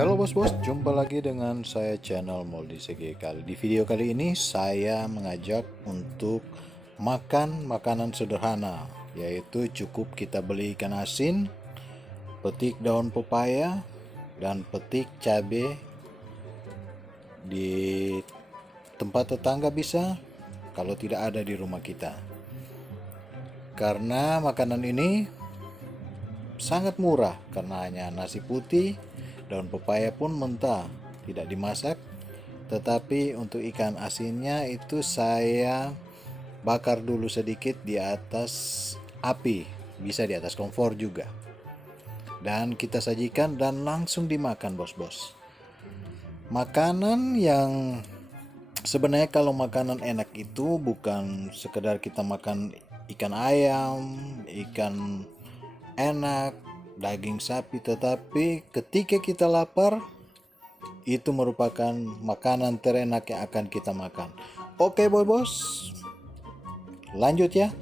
Halo bos-bos, jumpa lagi dengan saya channel Moldy Segi. Di video kali ini saya mengajak untuk makan makanan sederhana, yaitu cukup kita beli ikan asin, petik daun pepaya, dan petik cabai di tempat tetangga bisa, kalau tidak ada di rumah kita. Karena makanan ini sangat murah, karena hanya nasi putih, daun pepaya pun mentah, tidak dimasak. Tetapi untuk ikan asinnya itu saya bakar dulu sedikit di atas api, bisa di atas kompor juga. Dan kita sajikan dan langsung dimakan bos-bos. Makanan yang sebenarnya, kalau makanan enak itu bukan sekedar kita makan ikan ayam, ikan enak, daging sapi, tetapi ketika kita lapar, itu merupakan makanan terenak yang akan kita makan. Oke bos, lanjut ya.